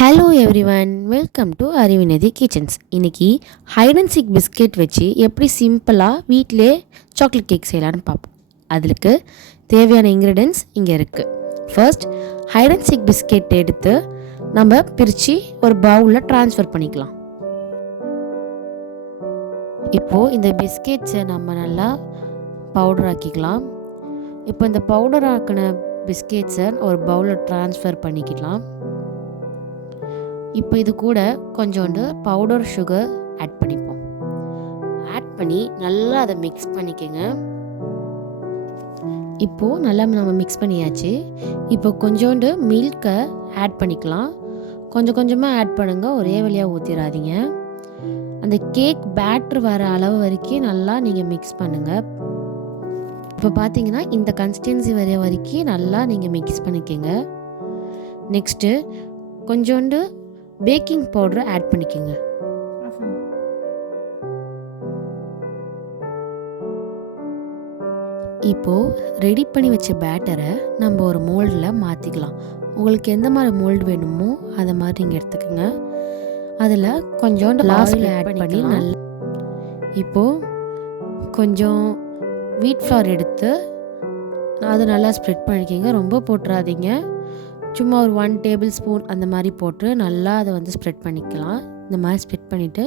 Hello everyone, welcome to அறிவினதி kitchens. இன்றைக்கி hide and seek biscuit வச்சு எப்படி சிம்பிளாக வீட்டிலே சாக்லேட் கேக் செய்யலான்னு பார்ப்போம். அதுக்கு தேவையான இன்க்ரீடியன்ஸ் இங்கே இருக்குது. First hide and seek biscuit எடுத்து நம்ம பிரித்து ஒரு பவுலில் ட்ரான்ஸ்ஃபர் பண்ணிக்கலாம். இப்போது இந்த பிஸ்கெட்ஸை நம்ம நல்லா பவுடர் ஆக்கிக்கலாம். இப்போ இந்த பவுடர் ஆக்கின பிஸ்கெட்ஸை ஒரு பவுலில் ட்ரான்ஸ்ஃபர் பண்ணிக்கலாம். இப்போ இது கூட கொஞ்சோண்டு பவுடர் சுகர் ஆட் பண்ணிப்போம். ஆட் பண்ணி நல்லா அதை மிக்ஸ் பண்ணிக்கோங்க. இப்போது நல்லா நம்ம மிக்ஸ் பண்ணியாச்சு. இப்போ கொஞ்சோண்டு மில்கை ஆட் பண்ணிக்கலாம். கொஞ்சம் கொஞ்சமாக ஆட் பண்ணுங்கள், ஒரே வழியாக ஊற்றிடாதீங்க. அந்த கேக் பேட்டர் வர அளவு வரைக்கும் நல்லா நீங்கள் மிக்ஸ் பண்ணுங்கள். இப்போ பார்த்தீங்கன்னா இந்த கன்சிஸ்டன்சி வர வரைக்கும் நல்லா நீங்கள் மிக்ஸ் பண்ணிக்கோங்க. நெக்ஸ்ட்டு கொஞ்சோண்டு பேக்கிங் பவுடரை ஆட் பண்ணிக்கோங்க. இப்போது ரெடி பண்ணி வச்ச பேட்டரை நம்ம ஒரு மோல்டில் மாற்றிக்கலாம். உங்களுக்கு எந்த மாதிரி மோல்டு வேணுமோ அதை மாதிரி நீங்கள் எடுத்துக்கோங்க. அதில் கொஞ்சோண்டு லாஸ்ட்டில் ஆட் பண்ணி நல்லா இப்போது கொஞ்சம் வீட் ஃப்ளார் எடுத்து அதை நல்லா ஸ்ப்ரெட் பண்ணிக்கோங்க. ரொம்ப போட்டுறாதீங்க, சும்மா ஒரு 1 டேபிள் ஸ்பூன் அந்த மாதிரி போட்டு நல்லா அதை ஸ்ப்ரெட் பண்ணிக்கலாம். இந்த மாதிரி ஸ்ப்ரெட் பண்ணிவிட்டு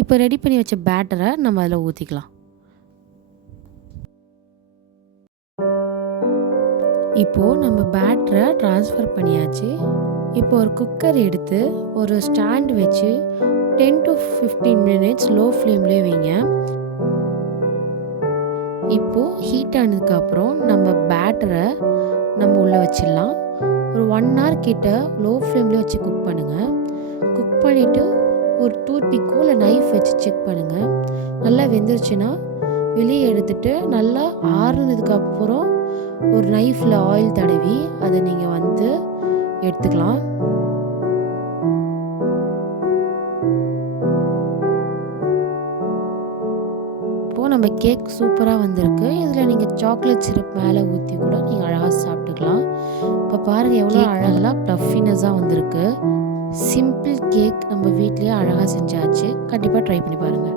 இப்போ ரெடி பண்ணி வச்ச பேட்டரை நம்ம அதில் ஊற்றிக்கலாம். இப்போது நம்ம பேட்டரை ட்ரான்ஸ்ஃபர் பண்ணியாச்சு. இப்போ ஒரு குக்கர் எடுத்து ஒரு ஸ்டாண்ட் வச்சு 10 to 15 மினிட்ஸ் லோ ஃப்ளேம்லேயே வைங்க. இப்போது ஹீட் ஆனதுக்கப்புறம் நம்ம பேட்டரை நம்ம உள்ளே வச்சிடலாம். ஒரு 1 hour கிட்ட லோ ஃப்ளேம்லேயே வச்சு குக் பண்ணுங்கள். குக் பண்ணிவிட்டு ஒரு டூத்பிக்கோ இல்லை நைஃப் வச்சு செக் பண்ணுங்கள். நல்லா வெந்துருச்சுன்னா வெளியே எடுத்துகிட்டு நல்லா ஆறுனதுக்கப்புறம் ஒரு நைஃப்பில் ஆயில் தடவி அதை நீங்கள் எடுத்துக்கலாம். இப்போது நம்ம கேக் சூப்பராக வந்திருக்கு. இதில் நீங்கள் சாக்லேட் சிரப் மேலே ஊற்றி கூட நீங்கள் அழகாக சாப்பிட்டுக்கலாம். இப்போ பாருங்கள் எவ்வளோ அழகாக ப்ளஃபினஸாக வந்திருக்கு. சிம்பிள் கேக் நம்ம வீட்லேயே அழகாக செஞ்சாச்சு. கண்டிப்பாக ட்ரை பண்ணி பாருங்கள்.